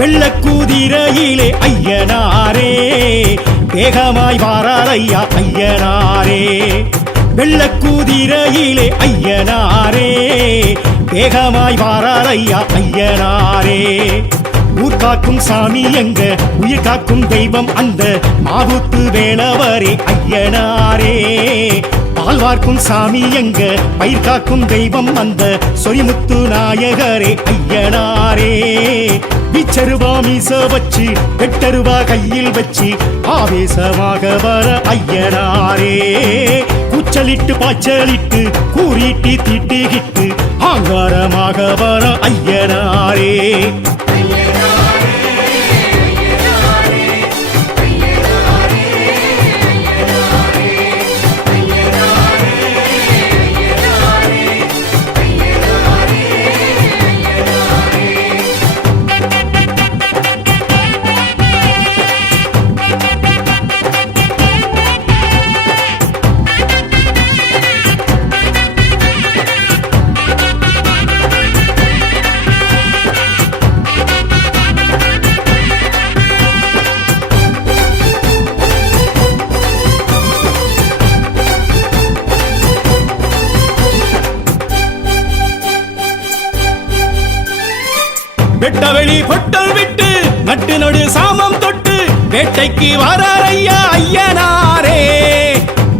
வெள்ளக்கூதிரையிலே ஐயனாரே வேகமாய் வாரார் ஐயா ஐயனாரே. வெள்ளக்கூதிரையிலே ஐயனாரே வேகமாய் வாரார் ஐயா ஐயனாரே. ஊர் காக்கும் சாமி எங்க உயிர் காக்கும் தெய்வம் அந்த மாவுத்து வேளவரே ஐயனாரே. பால் வார்க்கும் சாமி எங்க பயிர் காக்கும் தெய்வம் அந்த சொரிமுத்து நாயகரே ஐயனாரே. விச்சருவா மீச வச்சு வெட்டருவா கையில் வச்சு ஆவேசமாக வர ஐயனாரே. கூச்சலிட்டு பாய்ச்சலிட்டு கூறிட்டு திட்டுகிட்டு ஆங்காரமாக வர ஐயனாரே. வெட்டவெளி பொட்டல் விட்டு நட்டு நடு சாமம் தொட்டு வேட்டைக்கு வாரார் ஐயா ஐயனாரே.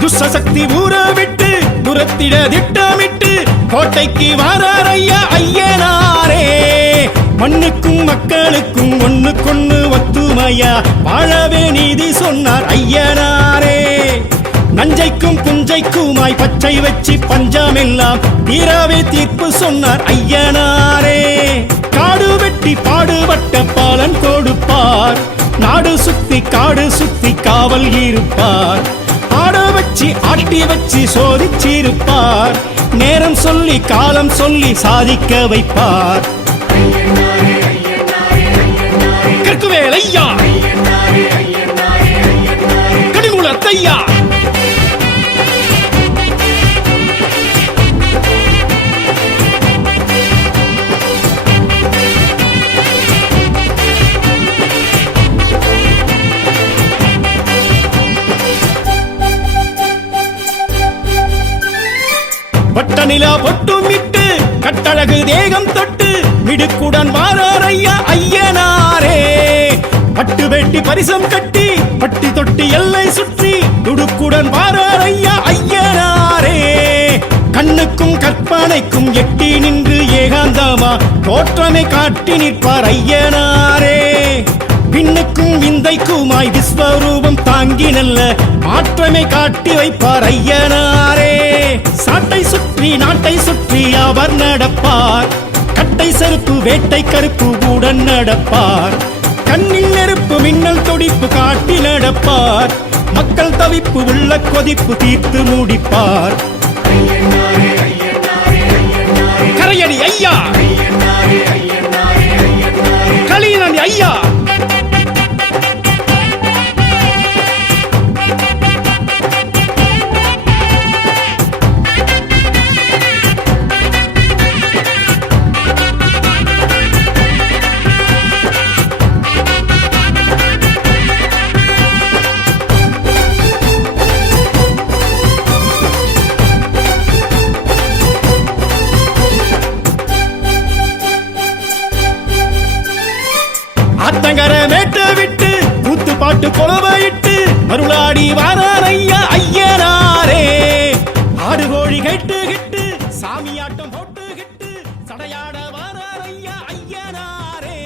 துஷ்சக்தி ஊற விட்டு துரத்திட திட்டமிட்டு கோட்டைக்கு வாரார் ஐயா ஐயனாரே. மண்ணுக்கும் மக்களுக்கும் ஒண்ணுக்கொண்ணு ஒத்துமையா வாழவே நீதி சொன்னார் ஐயனாரே. நஞ்சைக்கும் புஞ்சைக்குமாய் பச்சை வச்சு பஞ்சமெல்லாம் தீராவே தீர்ப்பு சொன்னார் ஐயனாரே. காடு வெட்டி பாடுபட்ட பாலன் கொடுப்பார், நாடு சுத்தி காடு சுத்தி காவல் இருப்பார். ஆட வச்சு ஆட்டி வச்சு சோதிச்சிருப்பார், நேரம் சொல்லி காலம் சொல்லி சாதிக்க வைப்பார். கற்குவேல் ஐயா கடிகுலத்தையா பட்டநிலா பொட்டும் விட்டு கட்டழகு தேகம் தொட்டு மிடுக்குடன் வாரார் ஐயா ஐயனாரே. பட்டு வெட்டி பரிசம் கட்டி பட்டி தொட்டி எல்லை சுற்றி துடுக்குடன் வாரார் ஐயா ஐயனாரே. கண்ணுக்கும் கற்பனைக்கும் எட்டி நின்று ஏகாந்தமா தோற்றமை காட்டி நிற்பார் ஐயனாரே. பின்னுக்கும் விந்தைக்குமாய் விஸ்வரூபம் தாங்கி நல்ல மாற்றமை காட்டி வைப்பார் ஐயனாரே. சாட்டை சுற்றி நாட்டை சுற்றி அவர் நடப்பார், கட்டை செருப்பு வேட்டை கருப்பு உடன் நடப்பார். கண்ணில் நெருப்பு மின்னல் துடிப்பு காட்டி நடப்பார், மக்கள் தவிப்பு உள்ள கொதிப்பு தீர்த்து முடிப்பார். கரையடி ஐயா களியனடி ஐயா ஆத்தங்கர மேட்ட விட்டு கூத்து பாட்டு கொலவையிட்டு மருளாடி வாரார் ஐயா ஐயனாரே. ஆடு கோழி கேட்டு கிட்டு சாமியாட்டம் போட்டு கிட்டு சடையாட வாரார் ஐயா ஐயனாரே.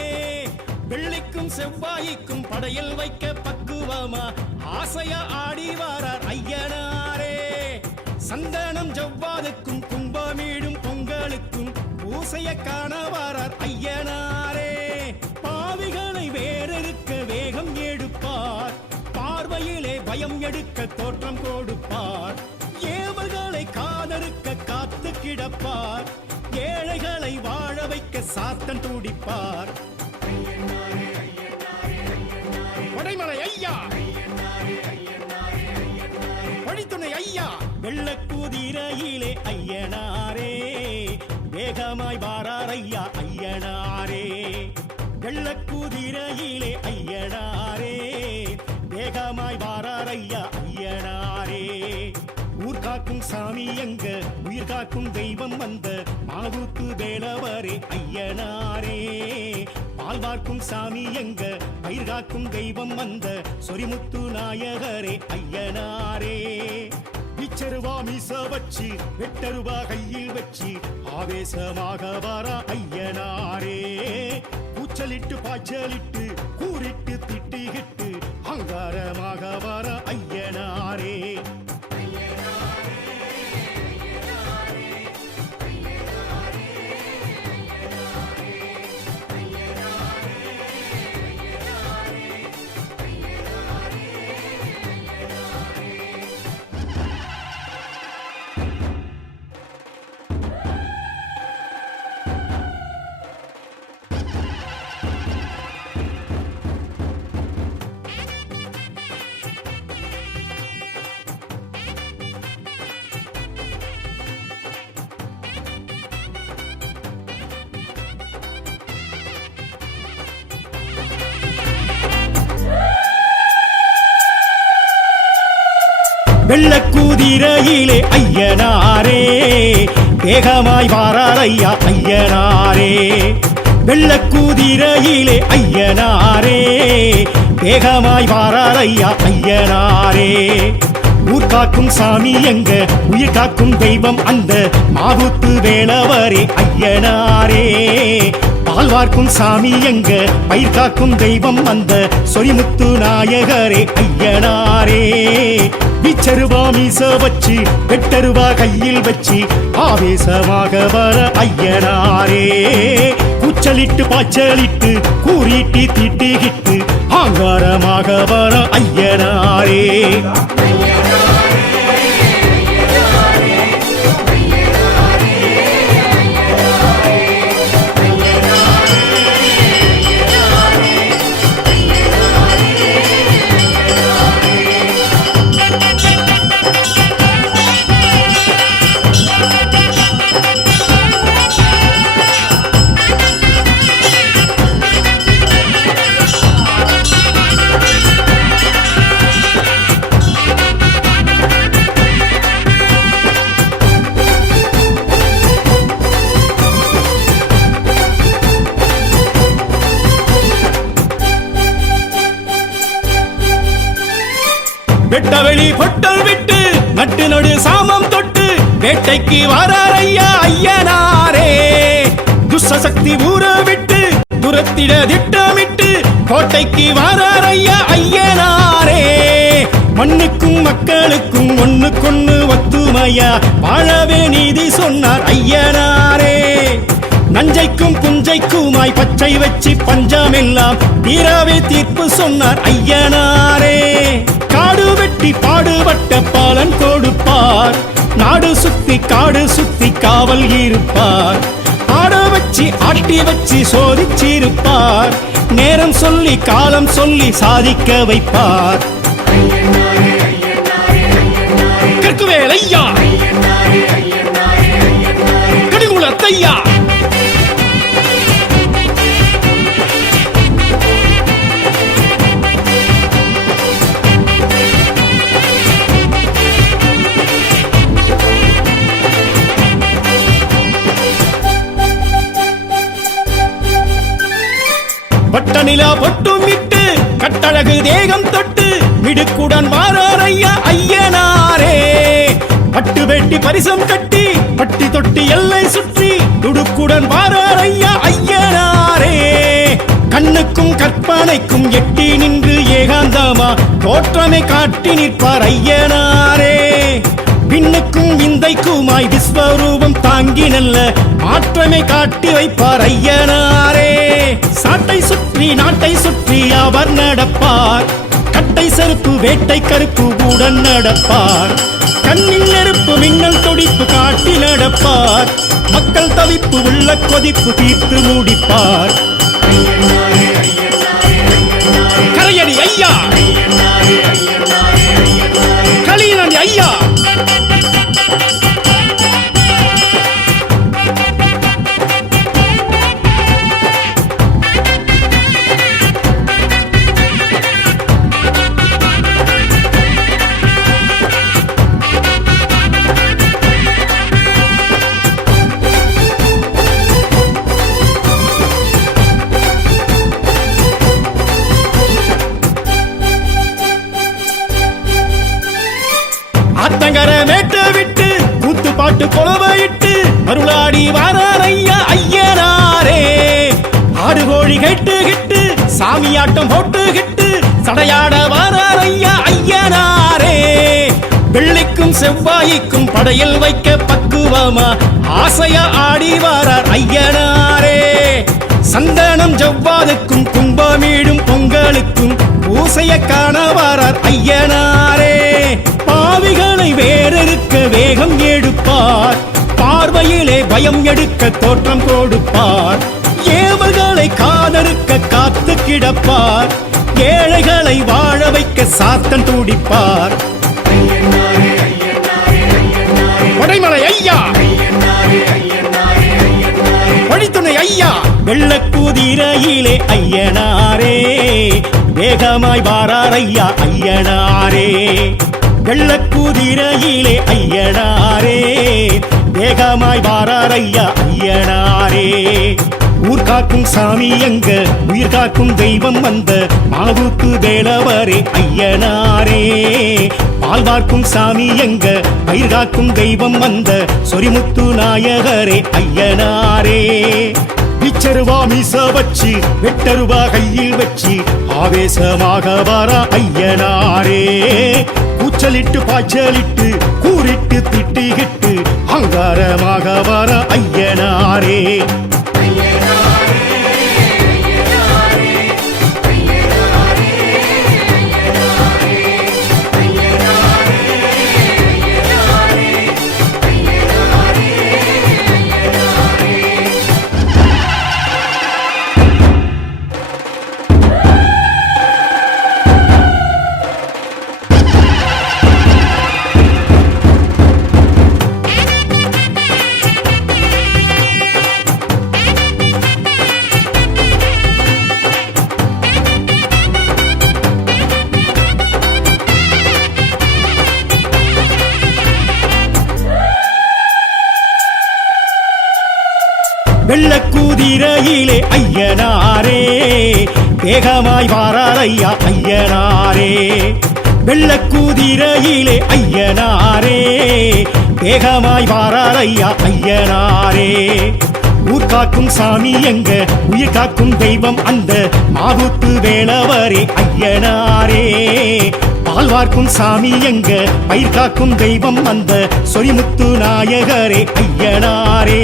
வெள்ளிக்கும் செவ்வாய்க்கும் படையல் வைக்க பக்குவமா ஆசையா ஆடி வாரார் ஐயனாரே. சந்தனம் ஜவ்வாதுக்கும் கும்பமீடும் பொங்கலுக்கும் பூசைய காண வாரார் ஐயனாரே. பாவிகளை வேறெடுக்க வேகம் எடுப்பார், பார்வையிலே பயம் எடுக்க தோற்றம் கொடுப்பார். ஏவல்களை காதறுக்க காத்து கிடப்பார், ஏழைகளை வாழ வைக்க சாத்தன் துடிப்பார். வடைமலை ஐயா வழித்துணை ஐயா வெள்ளக்கூதிரையிலே ஐயனாரே. வேகமாய் வாரார் ஐயா ஐயனாரே. வெள்ளக்குதிரையிலே ஐயனாரே வேகமாய் வாரார் ஐயா ஐயனாரே. ஊர் காக்கும் சாமி எங்க உயிர் காக்கும் தெய்வம் வந்த மாவுத்து வேலவரே ஐயனாரே. பால் பார்க்கும் சாமி எங்க பயிர் காக்கும் தெய்வம் வந்த சொரிமுத்து நாயகரே ஐயனாரே. பிச்சருவா மீச வச்சு வெட்டருவா கையில் வச்சு ஆவேசமாக வர ஐயனாரே. கூச்சலிட்டு பாய்ச்சலிட்டு கூறிட்டு திட்டிகிட்டு அங்காரமாக வர ஐயனாரே. வெள்ளக்குதிரையிலே ஐயனாரே வேகமாய் வாரார் ஐயா ஐயனாரே. வெள்ளக்குதிரையிலே ஐயனாரே வேகமாய் வாரார் ஐயா ஐயனாரே. ஊர் காக்கும் சாமி எங்க உயிர் காக்கும் தெய்வம் அந்த மாவுத்து வேலவரே ஐயனாரே. பால் வார்க்கும் சாமி எங்க பயிர் காக்கும் தெய்வம் அந்த சொரிமுத்து நாயகரே ஐயனாரே. பிச்சருவா மீச வச்சு வெட்டருவா கையில் வச்சு ஆவேசமாக வர ஐயனாரே. கூச்சலிட்டு பாய்ச்சலிட்டு கூறிட்டு திட்டிகிட்டு ஆங்காரமாக வர ஐயனாரே. வெட்டவெளி பொட்டல் விட்டு நட்டு நடு சாமம் தொட்டு வேட்டைக்கு வாரார் ஐயா ஐயனாரே. துஷ்சக்தி ஊற விட்டு துரத்திட திட்டமிட்டு கோட்டைக்கு வாரார் ஐயா ஐயனாரே. மண்ணுக்கும் மக்களுக்கும் ஒண்ணுக்கொண்ணு ஒத்துமையா வாழவே நீதி சொன்னார் ஐயனாரே. நஞ்சைக்கும் புஞ்சைக்குமாய் பச்சை வச்சு பஞ்சமெல்லாம் தீராவே தீர்ப்பு சொன்னார் ஐயனாரே. காடு வெட்டி பாடுபட்ட பாலன் கொடுப்பார் நாடு சுத்தி காடு சுத்தி காவல் இருப்பார். ஆட வச்சு ஆட்டி வச்சு சோதிச்சிருப்பார் நேரம் சொல்லி காலம் சொல்லி சாதிக்க வைப்பார். கற்குவேல் ஐயா கடிகுலத்தையா பட்டநிலா பொட்டும் விட்டு கட்டழகு தேகம் தொட்டு மிடுக்குடன் வாரார் ஐயா ஐயனாரே. பட்டு வெட்டி பரிசம் கட்டி பட்டி தொட்டி எல்லை சுற்றி துடுக்குடன் வாரார் ஐயா ஐயனாரே. கண்ணுக்கும் கற்பனைக்கும் எட்டி நின்று ஏகாந்தமா தோற்றமை காட்டி நிற்பார் ஐயனாரே. விண்ணுக்கும் விந்தைக்குமாய் விஸ்வரூபம் தாங்கி நல்ல மாற்றமை காட்டி வைப்பார் ஐயனாரே. சாட்டை சுற்றி நாட்டை சுற்றி அவர் நடப்பார் கட்டை செருப்பு வேட்டை கருப்பு உடன் நடப்பார். கண்ணின் நெருப்பு மின்னல் துடிப்பு காட்டி நடப்பார். மக்கள் தவிப்பு உள்ள கொதிப்பு தீர்த்து முடிப்பார். கரையடி ஐயா கலியனடி ஐயா போட்டு கொலவையிட்டு மருளாடி வாரார் ஐயா ஐயனாரே. ஆடு கோழி கேட்டுகிட்டு சாமியாட்டம் போட்டுகிட்டு சடையாட வாரார் ஐயா ஐயனாரே. வெள்ளிக்கும் செவ்வாய்க்கும் படையல் வைக்க பக்குவமா ஆசைய ஆடி வாரார் ஐயனாரே. சந்தனம் ஜவ்வாதுக்கும் கும்பமீடும் பொங்கலுக்கும் பூசைய காண வாரார் ஐயனாரே. பாவிகளை வேறறுக்க வேகம் எடுப்பார், பார்வையிலே பயம் எடுக்க தோற்றம் கொடுப்பார். ஏவல்களை காதறுக்க காத்து கிடப்பார், ஏழைகளை வாழ வைக்க சாத்தன் துடிப்பார். கொடைமலை ஐயா, வழித்துணை ஐயா, வெள்ளக்குதிரையிலே ஐயனாரே. வேகமாய் வாரார் ஐயா ஐயனாரே. வெள்ளக்குதிரையிலே ஐயனாரே. வேகமாய் வாரார் ஐயா ஐயனாரே. ஊர் காக்கும் சாமி எங்க, உயிர் காக்கும் தெய்வம் வந்த மாவுக்கு வேலவரே ஐயனாரே. பால் பார்க்கும் சாமி எங்க, பயிர் காக்கும் தெய்வம் வந்த சொரிமுத்து நாயகரே ஐயனாரே. பிச்சருவா மீச வச்சு வெட்டருவா கையில் வச்சு ஆவேசமாக வர ஐயனாரே. கூச்சலிட்டு பாய்ச்சலிட்டு கூறிட்டு திட்டிகிட்டு அங்காரமாக வர ஐயனாரே. வெள்ளக்குதிரையிலே ஐயனாரே. வேகமாய் வாரார் ஐயா ஐயனாரே. வெள்ளக்குதிரையிலே ஐயனாரே. வேகமாய் வாரார் ஐயா ஐயனாரே. ஊர் காக்கும் சாமி எங்க, உயிர் காக்கும் தெய்வம் அந்த மாவுத்து வேலவரே ஐயனாரே. பால் வார்க்கும் சாமி எங்க, பயிர் காக்கும் தெய்வம் அந்த சொரிமுத்து நாயகரே ஐயனாரே.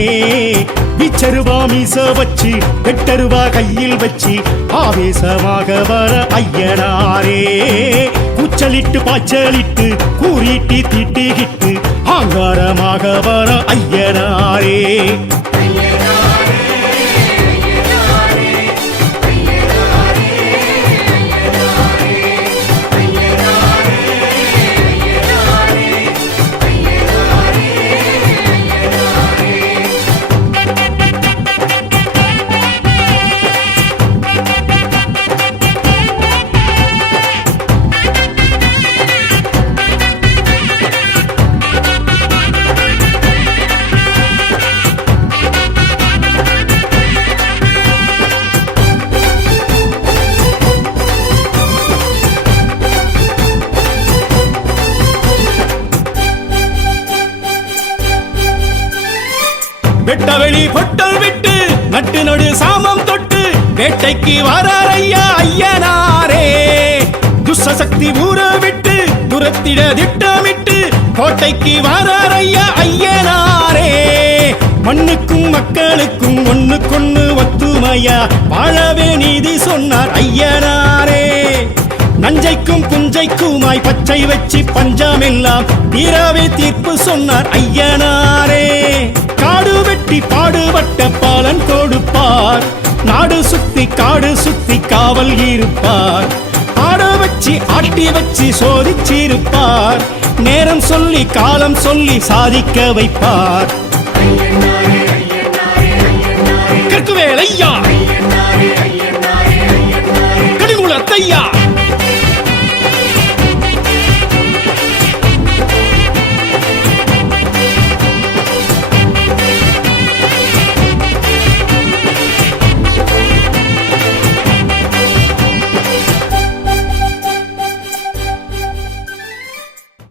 பிச்சருவா மீச வச்சு வெட்டருவா கையில் வச்சு ஆவேசமாக வர ஐயனாரே. கூச்சலிட்டு பாய்ச்சலிட்டு கூறிட்டு திட்டிகிட்டு ஆங்காரமாக வர ஐயனாரே. வெட்டவெளி பொட்டல் விட்டு நட்டு நடு சாமம் தொட்டு வேட்டைக்கு வாரார் ஐயா ஐயனாரே. துஷ்சக்தி ஊற விட்டு துரத்திட திட்டமிட்டு கோட்டைக்கு வாரார் ஐயா ஐயனாரே. மண்ணுக்கும் மக்களுக்கும் ஒண்ணுக்கொண்ணு ஒத்துமையா வாழவே நீதி சொன்னார் ஐயனாரே. நஞ்சைக்கும் புஞ்சைக்குமாய் பச்சை வச்சு பஞ்சமெல்லாம் தீராவே தீர்ப்பு சொன்னார் ஐயனாரே. காடு வெட்டி பாடுபட்ட பாலன் கொடுப்பார், நாடு சுத்தி காடு சுத்தி காவல் இருப்பார். ஆட வச்சு ஆட்டி வச்சு சோதிச்சிருப்பார், நேரம் சொல்லி காலம் சொல்லி சாதிக்க வைப்பார்.